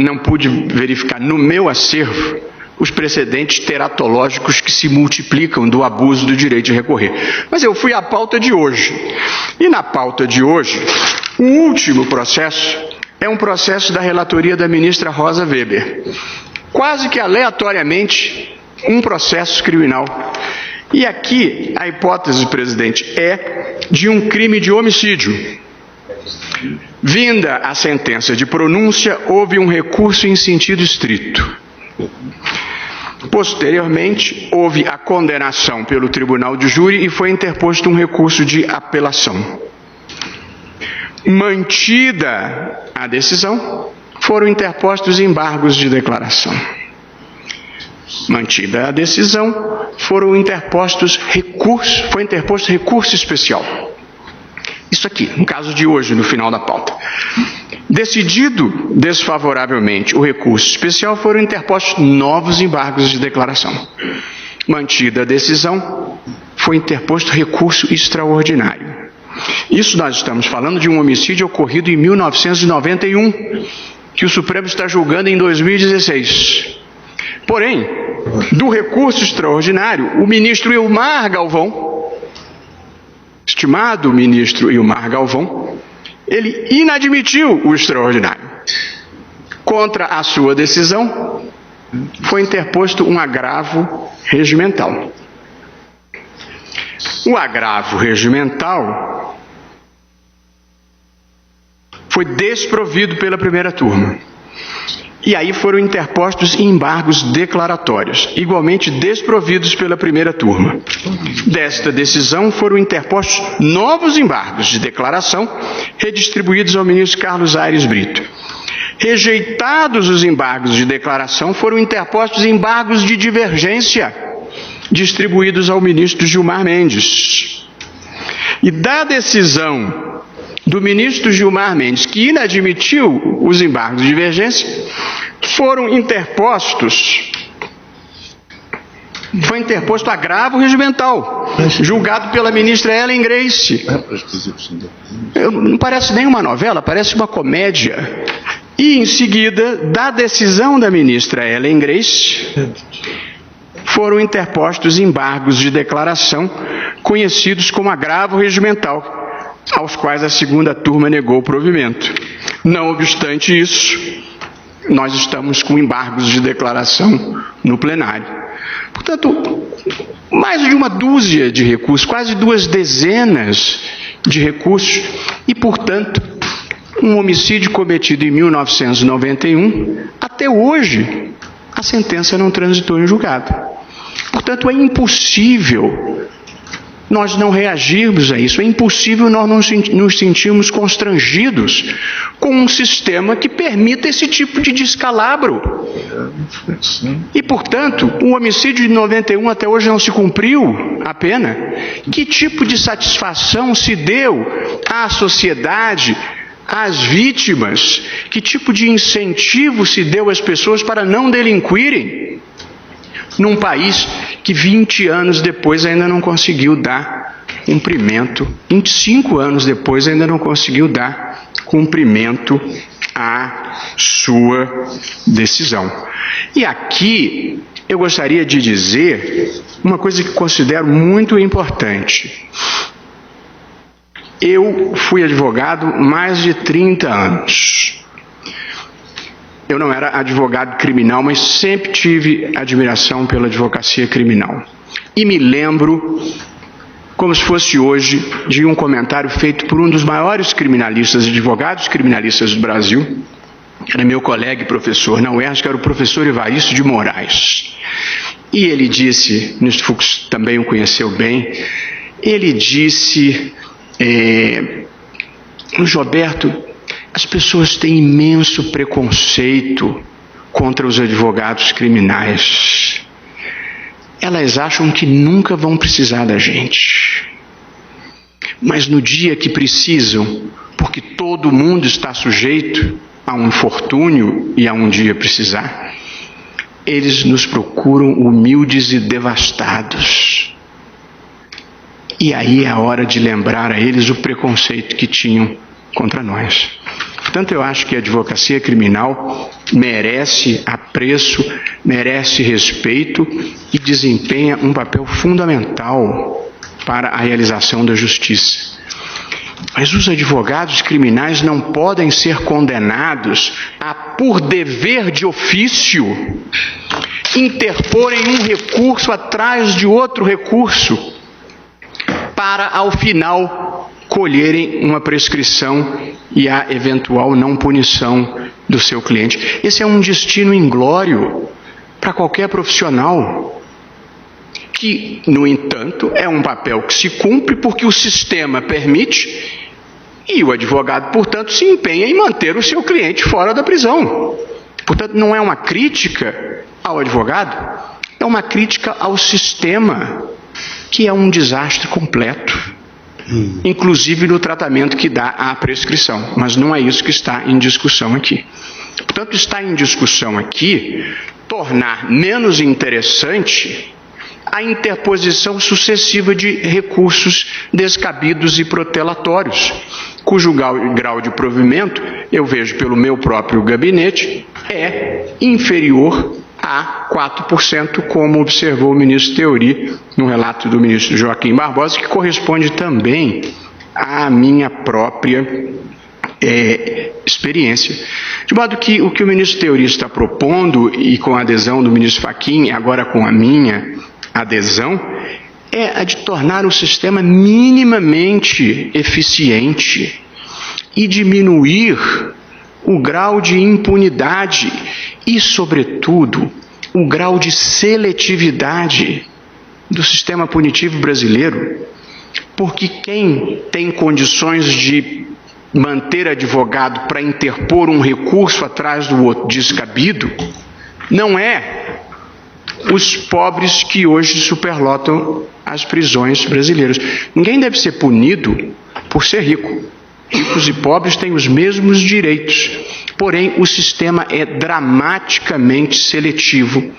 não pude verificar no meu acervo os precedentes teratológicos que se multiplicam do abuso do direito de recorrer. Mas eu fui à pauta de hoje. E na pauta de hoje, o último processo é um processo da relatoria da ministra Rosa Weber. Quase que aleatoriamente, um processo criminal. E aqui, a hipótese, presidente, é de um crime de homicídio. Vinda a sentença de pronúncia, houve um recurso em sentido estrito. Posteriormente, houve a condenação pelo tribunal de júri e foi interposto um recurso de apelação. Mantida a decisão, foram interpostos embargos de declaração. Mantida a decisão, foram interpostos foi interposto recurso especial. Isso aqui, no caso de hoje, no final da pauta. Decidido desfavoravelmente o recurso especial, foram interpostos novos embargos de declaração. Mantida a decisão, foi interposto recurso extraordinário. Isso nós estamos falando de um homicídio ocorrido em 1991, que o Supremo está julgando em 2016. Porém, do recurso extraordinário, o ministro Ilmar Galvão, estimado ministro Ilmar Galvão, ele inadmitiu o extraordinário. Contra a sua decisão, foi interposto um agravo regimental. O agravo regimental foi desprovido pela primeira turma. E aí foram interpostos embargos declaratórios, igualmente desprovidos pela primeira turma. Desta decisão foram interpostos novos embargos de declaração, redistribuídos ao ministro Carlos Aires Brito. Rejeitados os embargos de declaração, foram interpostos embargos de divergência, distribuídos ao ministro Gilmar Mendes. E da decisão do ministro Gilmar Mendes, que inadmitiu os embargos de divergência, foi interposto agravo regimental, julgado pela ministra Ellen Grace. Não parece nenhuma novela, parece uma comédia. E, em seguida, da decisão da ministra Ellen Grace, foram interpostos embargos de declaração, conhecidos como agravo regimental, aos quais a segunda turma negou o provimento. Não obstante isso, nós estamos com embargos de declaração no plenário. Portanto, mais de uma dúzia de recursos, quase 2 dezenas de recursos, e, portanto, um homicídio cometido em 1991, até hoje, a sentença não transitou em julgado. Portanto, é impossível nós não reagirmos a isso, é impossível nós não nos sentirmos constrangidos com um sistema que permita esse tipo de descalabro. E, portanto, o homicídio de 91 até hoje não se cumpriu a pena. Que tipo de satisfação se deu à sociedade, às vítimas? Que tipo de incentivo se deu às pessoas para não delinquirem? Num país que 20 anos depois ainda não conseguiu dar cumprimento, 25 anos depois ainda não conseguiu dar cumprimento à sua decisão. E aqui eu gostaria de dizer uma coisa que considero muito importante. Eu fui advogado mais de 30 anos. Eu não era advogado criminal, mas sempre tive admiração pela advocacia criminal. E me lembro, como se fosse hoje, de um comentário feito por um dos maiores criminalistas, advogados criminalistas do Brasil, era meu colega e professor na UERJ, que era o professor Evaristo de Moraes. E ele disse, o ministro Fux também o conheceu bem, ele disse, Gilberto, as pessoas têm imenso preconceito contra os advogados criminais. Elas acham que nunca vão precisar da gente. Mas no dia que precisam, porque todo mundo está sujeito a um infortúnio e a um dia precisar, eles nos procuram humildes e devastados. E aí é a hora de lembrar a eles o preconceito que tinham contra nós. Portanto, eu acho que a advocacia criminal merece apreço, merece respeito e desempenha um papel fundamental para a realização da justiça. Mas os advogados criminais não podem ser condenados a, por dever de ofício, interporem um recurso atrás de outro recurso para, ao final, colherem uma prescrição e a eventual não punição do seu cliente. Esse é um destino inglório para qualquer profissional, que, no entanto, é um papel que se cumpre porque o sistema permite e o advogado, portanto, se empenha em manter o seu cliente fora da prisão. Portanto, não é uma crítica ao advogado, é uma crítica ao sistema, que é um desastre completo, inclusive no tratamento que dá à prescrição. Mas não é isso que está em discussão aqui. Portanto, está em discussão aqui tornar menos interessante a interposição sucessiva de recursos descabidos e protelatórios, cujo grau de provimento, eu vejo pelo meu próprio gabinete, é inferior a 4%, como observou o ministro Theory no relato do ministro Joaquim Barbosa, que corresponde também à minha própria experiência. De modo que o que o ministro Theory está propondo, e com a adesão do ministro Fachin, agora com a minha adesão, é a de tornar o sistema minimamente eficiente e diminuir o grau de impunidade e, sobretudo, o grau de seletividade do sistema punitivo brasileiro. Porque quem tem condições de manter advogado para interpor um recurso atrás do outro descabido não é os pobres que hoje superlotam as prisões brasileiras. Ninguém deve ser punido por ser rico. Ricos e pobres têm os mesmos direitos. Porém, o sistema é dramaticamente seletivo,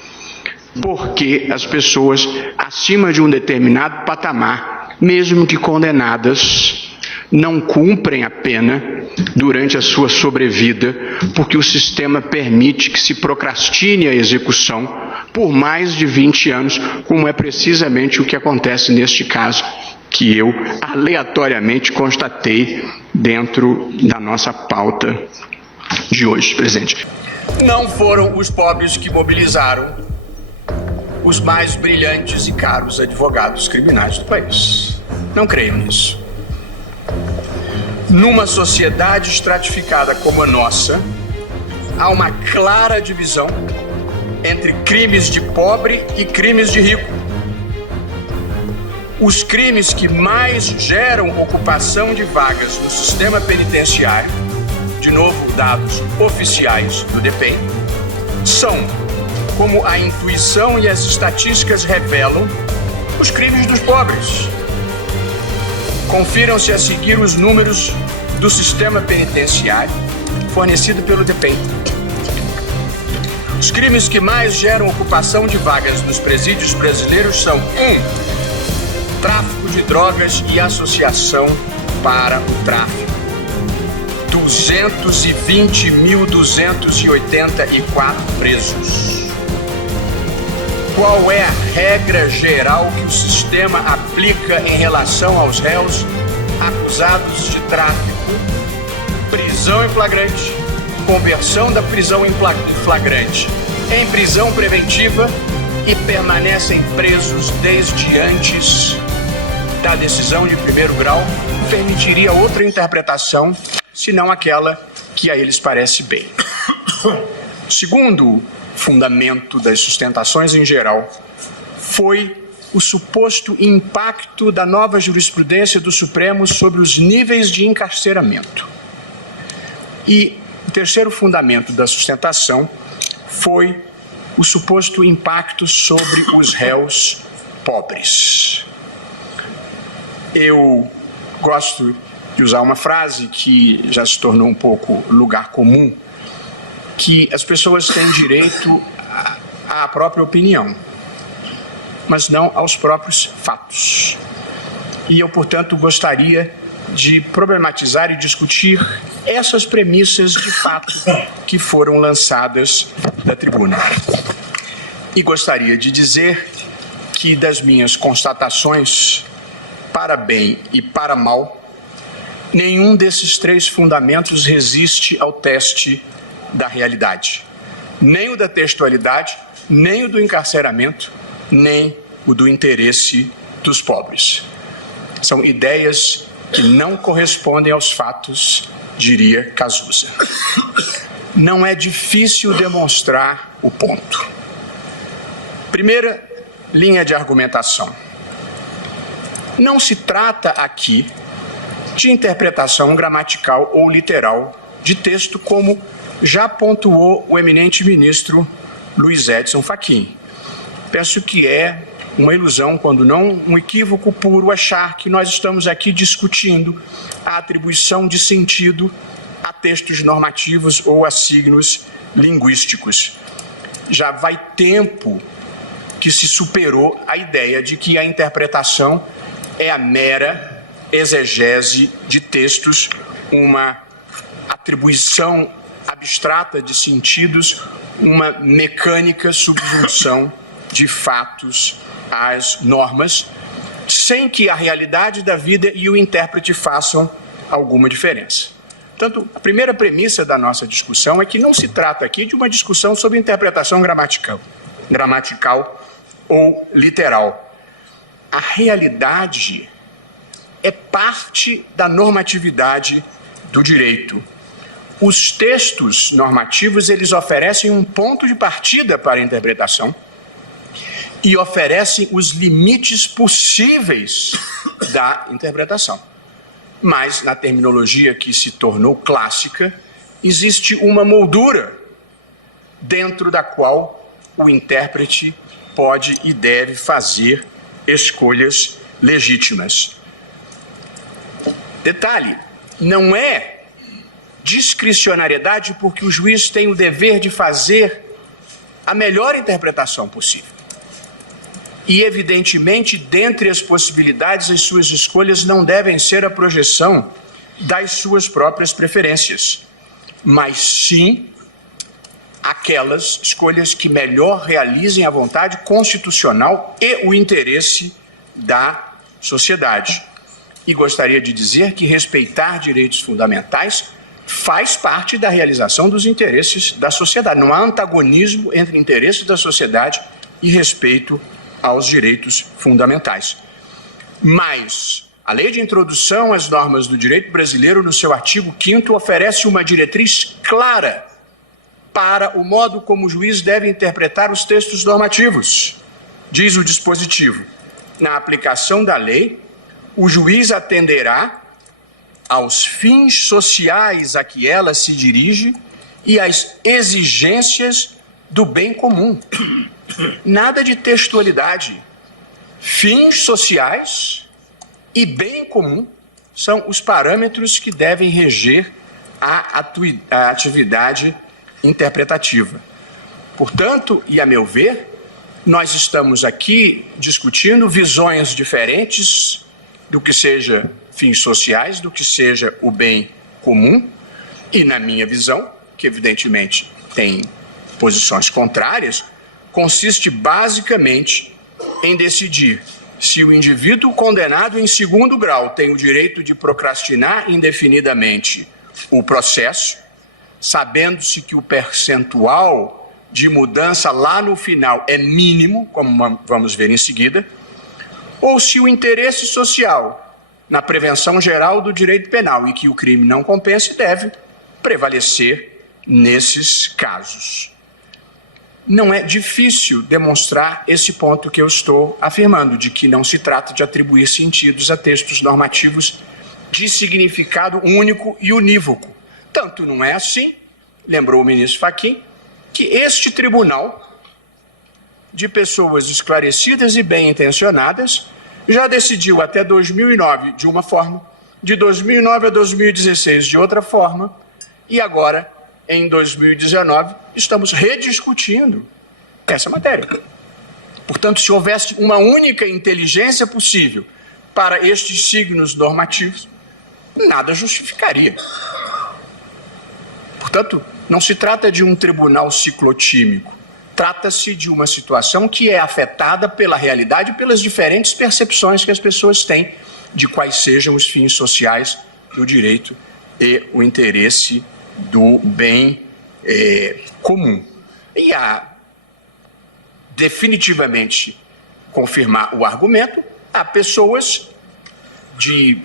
porque as pessoas acima de um determinado patamar, mesmo que condenadas, não cumprem a pena durante a sua sobrevida, porque o sistema permite que se procrastine a execução por mais de 20 anos, como é precisamente o que acontece neste caso, que eu aleatoriamente constatei dentro da nossa pauta de hoje, presidente. Não foram os pobres que mobilizaram os mais brilhantes e caros advogados criminais do país. Não creio nisso. Numa sociedade estratificada como a nossa, há uma clara divisão entre crimes de pobre e crimes de rico. Os crimes que mais geram ocupação de vagas no sistema penitenciário, de novo dados oficiais do DEPEN, são, como a intuição e as estatísticas revelam, os crimes dos pobres. Confiram-se a seguir os números do sistema penitenciário fornecido pelo DEPEN. Os crimes que mais geram ocupação de vagas nos presídios brasileiros são 1. Tráfico de drogas e associação para o tráfico. 220.284 presos. Qual é a regra geral que o sistema aplica em relação aos réus acusados de tráfico? Prisão em flagrante, conversão da prisão em flagrante em prisão preventiva e permanecem presos desde antes da decisão de primeiro grau. Permitiria outra interpretação, senão aquela que a eles parece bem. Segundo fundamento das sustentações em geral foi o suposto impacto da nova jurisprudência do Supremo sobre os níveis de encarceramento. E o terceiro fundamento da sustentação foi o suposto impacto sobre os réus pobres. Eu gosto de usar uma frase que já se tornou um pouco lugar comum, que as pessoas têm direito à própria opinião, mas não aos próprios fatos. E eu, portanto, gostaria de problematizar e discutir essas premissas de fato que foram lançadas da tribuna. E gostaria de dizer que das minhas constatações, para bem e para mal, nenhum desses três fundamentos resiste ao teste da realidade. Nem o da textualidade, nem o do encarceramento, nem o do interesse dos pobres. São ideias que não correspondem aos fatos, diria Cazuza. Não é difícil demonstrar o ponto. Primeira linha de argumentação. Não se trata aqui de interpretação gramatical ou literal de texto, como já pontuou o eminente ministro Luiz Edson Fachin. Penso que é uma ilusão, quando não um equívoco puro, achar que nós estamos aqui discutindo a atribuição de sentido a textos normativos ou a signos linguísticos. Já vai tempo que se superou a ideia de que a interpretação é a mera exegese de textos, uma atribuição abstrata de sentidos, uma mecânica subjunção de fatos às normas, sem que a realidade da vida e o intérprete façam alguma diferença. Portanto, a primeira premissa da nossa discussão é que não se trata aqui de uma discussão sobre interpretação gramatical ou literal. A realidade é parte da normatividade do direito. Os textos normativos, eles oferecem um ponto de partida para a interpretação e oferecem os limites possíveis da interpretação. Mas, na terminologia que se tornou clássica, existe uma moldura dentro da qual o intérprete pode e deve fazer escolhas legítimas. Detalhe, não é discricionariedade porque o juiz tem o dever de fazer a melhor interpretação possível. E, evidentemente, dentre as possibilidades, as suas escolhas não devem ser a projeção das suas próprias preferências, mas sim aquelas escolhas que melhor realizem a vontade constitucional e o interesse da sociedade. E gostaria de dizer que respeitar direitos fundamentais faz parte da realização dos interesses da sociedade. Não há antagonismo entre interesses da sociedade e respeito aos direitos fundamentais. Mas a Lei de Introdução às Normas do Direito Brasileiro, no seu artigo 5º, oferece uma diretriz clara para o modo como o juiz deve interpretar os textos normativos. Diz o dispositivo: na aplicação da lei, o juiz atenderá aos fins sociais a que ela se dirige e às exigências do bem comum. Nada de textualidade. Fins sociais e bem comum são os parâmetros que devem reger a atividade interpretativa. Portanto, e a meu ver, nós estamos aqui discutindo visões diferentes do que seja fins sociais, do que seja o bem comum, e na minha visão, que evidentemente tem posições contrárias, consiste basicamente em decidir se o indivíduo condenado em segundo grau tem o direito de procrastinar indefinidamente o processo, sabendo-se que o percentual de mudança lá no final é mínimo, como vamos ver em seguida, ou se o interesse social na prevenção geral do direito penal e que o crime não compense deve prevalecer nesses casos. Não é difícil demonstrar esse ponto que eu estou afirmando, de que não se trata de atribuir sentidos a textos normativos de significado único e unívoco. Tanto não é assim, lembrou o ministro Fachin, que este tribunal, de pessoas esclarecidas e bem-intencionadas, já decidiu até 2009 de uma forma, de 2009 a 2016 de outra forma, e agora, em 2019, estamos rediscutindo essa matéria. Portanto, se houvesse uma única inteligência possível para estes signos normativos, nada justificaria. Portanto, não se trata de um tribunal ciclotímico. Trata-se de uma situação que é afetada pela realidade e pelas diferentes percepções que as pessoas têm de quais sejam os fins sociais do direito e o interesse do bem comum. E a definitivamente confirmar o argumento, há pessoas de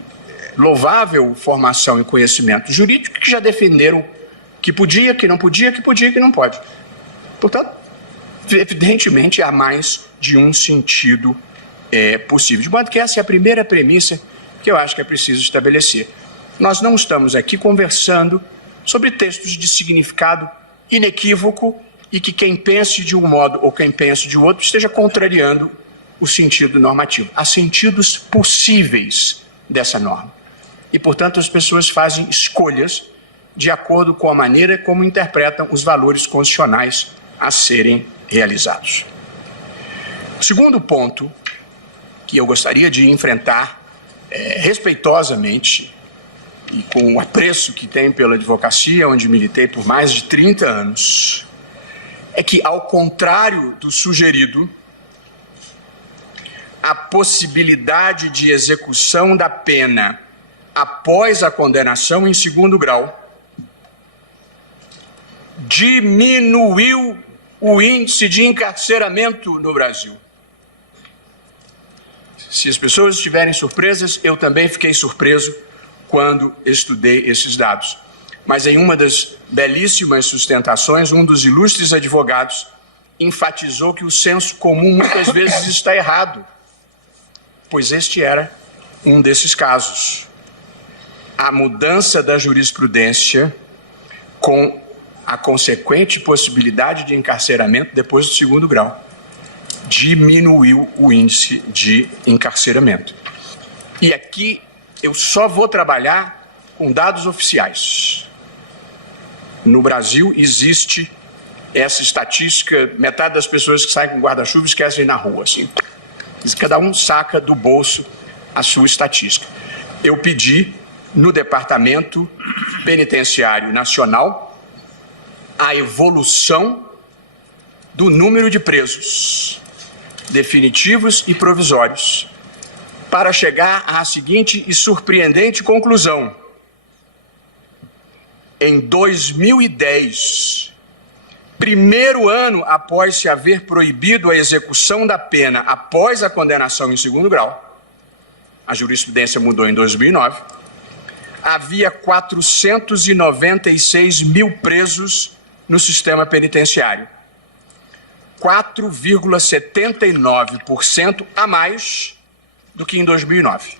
louvável formação e conhecimento jurídico que já defenderam que podia, que não podia, que podia, que não pode. Portanto, evidentemente, há mais de um sentido possível. De modo que essa é a primeira premissa que eu acho que é preciso estabelecer. Nós não estamos aqui conversando sobre textos de significado inequívoco e que quem pense de um modo ou quem pense de outro esteja contrariando o sentido normativo. Há sentidos possíveis dessa norma. E, portanto, as pessoas fazem escolhas de acordo com a maneira como interpretam os valores constitucionais a serem realizados. O segundo ponto que eu gostaria de enfrentar respeitosamente e com o apreço que tenho pela advocacia, onde militei por mais de 30 anos, é que, ao contrário do sugerido, a possibilidade de execução da pena após a condenação em segundo grau diminuiu o índice de encarceramento no Brasil. Se as pessoas estiverem surpresas, eu também fiquei surpreso quando estudei esses dados. Mas em uma das belíssimas sustentações, um dos ilustres advogados enfatizou que o senso comum muitas vezes está errado, pois este era um desses casos. A mudança da jurisprudência com a consequente possibilidade de encarceramento depois do segundo grau diminuiu o índice de encarceramento. E aqui eu só vou trabalhar com dados oficiais. No Brasil existe essa estatística, metade das pessoas que saem com guarda-chuva esquecem na rua, assim. Cada um saca do bolso a sua estatística. Eu pedi no Departamento Penitenciário Nacional a evolução do número de presos definitivos e provisórios para chegar à seguinte e surpreendente conclusão. Em 2010, primeiro ano após se haver proibido a execução da pena após a condenação em segundo grau, a jurisprudência mudou em 2009, havia 496 mil presos no sistema penitenciário, 4,79% a mais do que em 2009.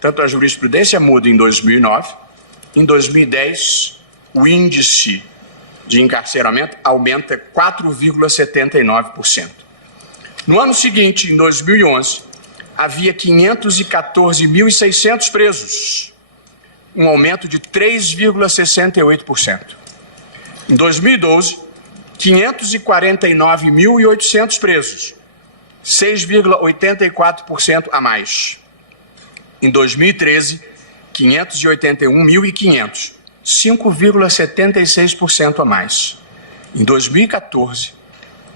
Tanto a jurisprudência muda em 2009, em 2010 o índice de encarceramento aumenta 4,79%. No ano seguinte, em 2011, havia 514.600 presos, um aumento de 3,68%. Em 2012, 549.800 presos, 6,84% a mais. Em 2013, 581.500, 5,76% a mais. Em 2014,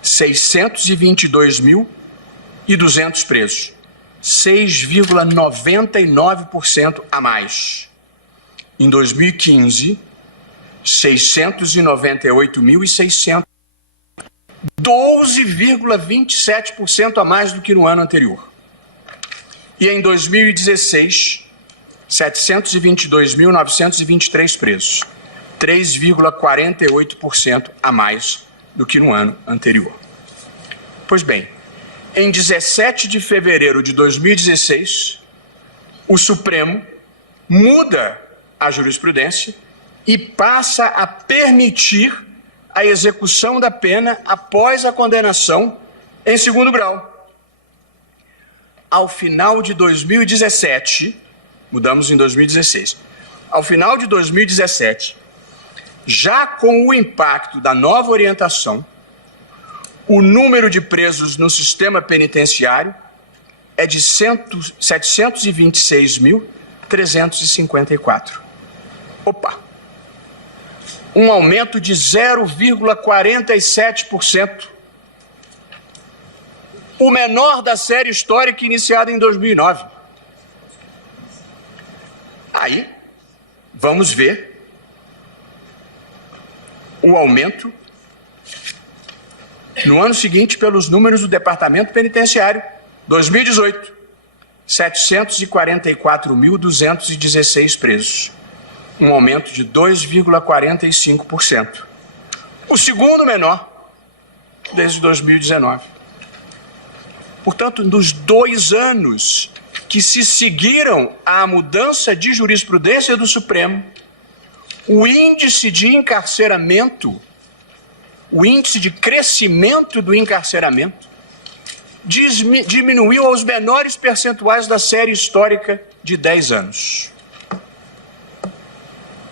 622.200 presos, 6,99% a mais. Em 2015, 698.600, 12,27% a mais do que no ano anterior. E em 2016, 722.923 presos, 3,48% a mais do que no ano anterior. Pois bem, em 17 de fevereiro de 2016, o Supremo muda a jurisprudência e passa a permitir a execução da pena após a condenação em segundo grau. Ao final de 2017, mudamos em 2016, ao final de 2017, já com o impacto da nova orientação, o número de presos no sistema penitenciário é de 726.000 354. Opa! Um aumento de 0,47%. O menor da série histórica iniciada em 2009. Aí, vamos ver o aumento no ano seguinte pelos números do Departamento Penitenciário. 2018, 744.216 presos. Um aumento de 2,45%. O segundo menor desde 2019. Portanto, nos 2 anos que se seguiram à mudança de jurisprudência do Supremo, o índice de encarceramento, o índice de crescimento do encarceramento, diminuiu aos menores percentuais da série histórica de 10 anos.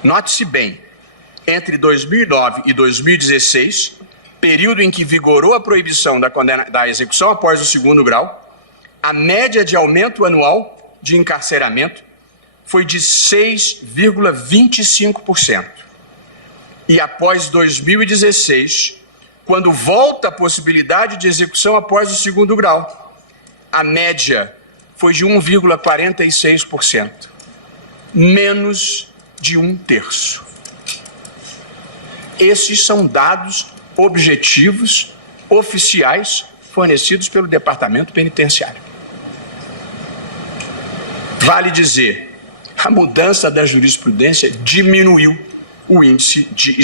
Note-se bem, entre 2009 e 2016, período em que vigorou a proibição da execução após o segundo grau, a média de aumento anual de encarceramento foi de 6,25%. E após 2016, quando volta a possibilidade de execução após o segundo grau, a média foi de 1,46%, menos de 1/3. Esses são dados objetivos, oficiais, fornecidos pelo Departamento Penitenciário. Vale dizer, a mudança da jurisprudência diminuiu o índice de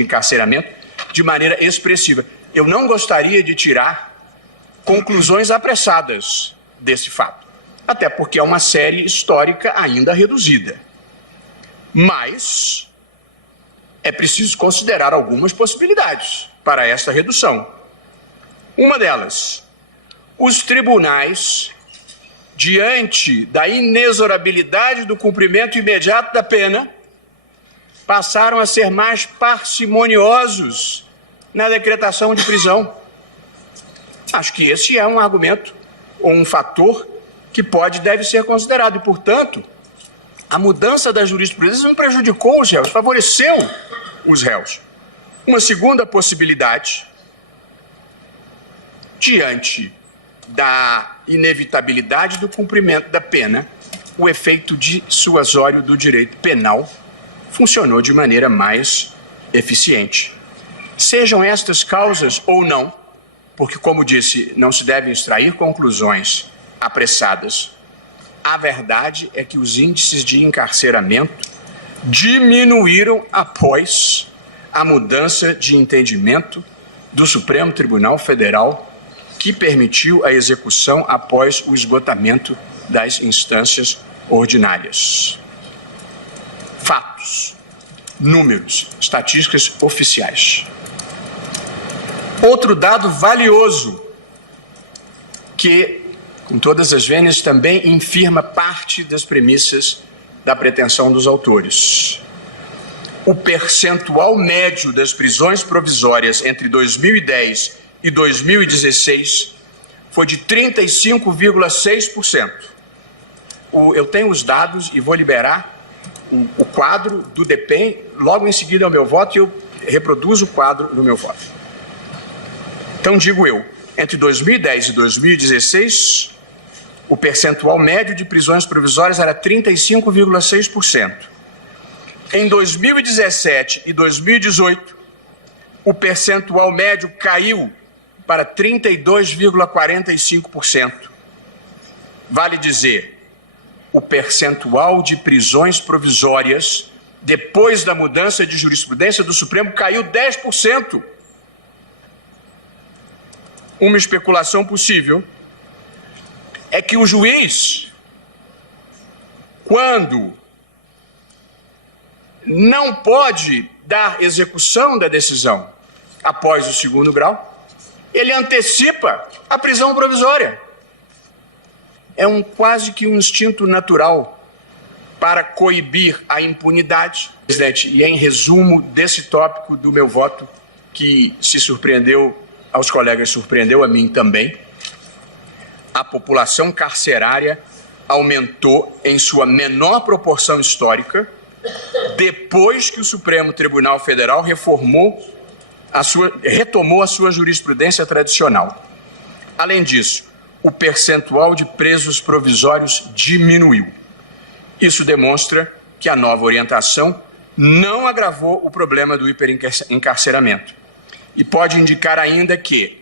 encarceramento de maneira expressiva. Eu não gostaria de tirar conclusões apressadas desse fato, até porque é uma série histórica ainda reduzida. Mas é preciso considerar algumas possibilidades para esta redução. Uma delas, os tribunais, diante da inexorabilidade do cumprimento imediato da pena, passaram a ser mais parcimoniosos na decretação de prisão. Acho que esse é um argumento ou um fator que pode e deve ser considerado. E, portanto, a mudança da jurisprudência não prejudicou os réus, favoreceu os réus. Uma segunda possibilidade, diante da inevitabilidade do cumprimento da pena, o efeito dissuasório do direito penal funcionou de maneira mais eficiente. Sejam estas causas ou não, porque, como disse, não se devem extrair conclusões apressadas, a verdade é que os índices de encarceramento diminuíram após a mudança de entendimento do Supremo Tribunal Federal, que permitiu a execução após o esgotamento das instâncias ordinárias. Fatos, números, estatísticas oficiais. Outro dado valioso que, com todas as vênias, também infirma parte das premissas da pretensão dos autores. O percentual médio das prisões provisórias entre 2010 e 2016 foi de 35,6%. Eu tenho os dados e vou liberar o quadro do DEPEN logo em seguida ao meu voto, e eu reproduzo o quadro no meu voto. Então, digo eu, entre 2010 e 2016, o percentual médio de prisões provisórias era 35,6%. Em 2017 e 2018, o percentual médio caiu para 32,45%. Vale dizer, o percentual de prisões provisórias, depois da mudança de jurisprudência do Supremo, caiu 10%. Uma especulação possível é que o juiz, quando não pode dar execução da decisão após o segundo grau, ele antecipa a prisão provisória. É quase que um instinto natural para coibir a impunidade. Presidente, e em resumo desse tópico do meu voto, que se surpreendeu aos colegas, surpreendeu a mim também, a população carcerária aumentou em sua menor proporção histórica depois que o Supremo Tribunal Federal retomou a sua jurisprudência tradicional. Além disso, o percentual de presos provisórios diminuiu. Isso demonstra que a nova orientação não agravou o problema do hiperencarceramento. E pode indicar ainda que,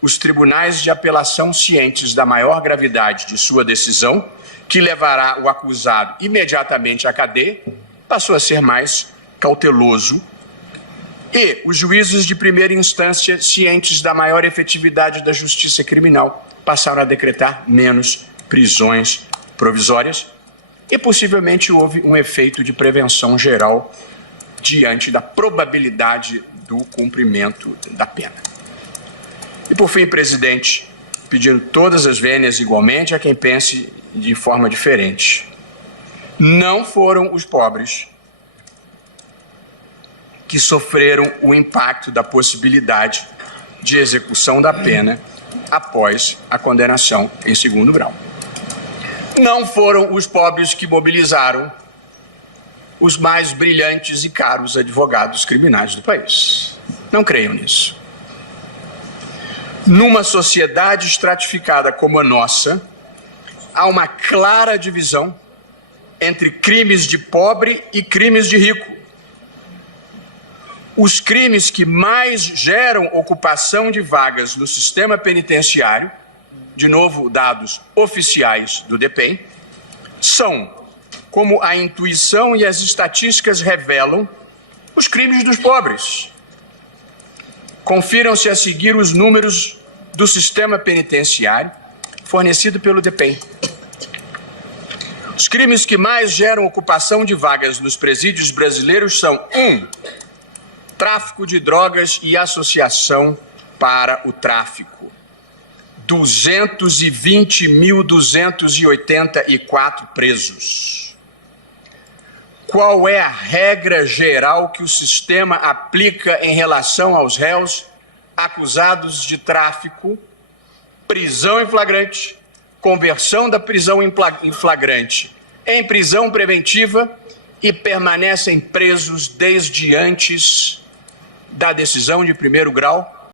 os tribunais de apelação, cientes da maior gravidade de sua decisão, que levará o acusado imediatamente à cadeia, passou a ser mais cauteloso, e os juízes de primeira instância, cientes da maior efetividade da justiça criminal, passaram a decretar menos prisões provisórias, e possivelmente houve um efeito de prevenção geral diante da probabilidade do cumprimento da pena. E por fim, presidente, pedindo todas as vênias igualmente a quem pense de forma diferente. Não foram os pobres que sofreram o impacto da possibilidade de execução da pena após a condenação em segundo grau. Não foram os pobres que mobilizaram os mais brilhantes e caros advogados criminais do país. Não creiam nisso. Numa sociedade estratificada como a nossa, há uma clara divisão entre crimes de pobre e crimes de rico. Os crimes que mais geram ocupação de vagas no sistema penitenciário, de novo dados oficiais do DEPEN, são, como a intuição e as estatísticas revelam, os crimes dos pobres. Confiram-se a seguir os números do sistema penitenciário fornecido pelo DEPEN. Os crimes que mais geram ocupação de vagas nos presídios brasileiros são: tráfico de drogas e associação para o tráfico. 220.284 presos. Qual é a regra geral que o sistema aplica em relação aos réus acusados de tráfico, prisão em flagrante, conversão da prisão em flagrante em prisão preventiva e permanecem presos desde antes da decisão de primeiro grau?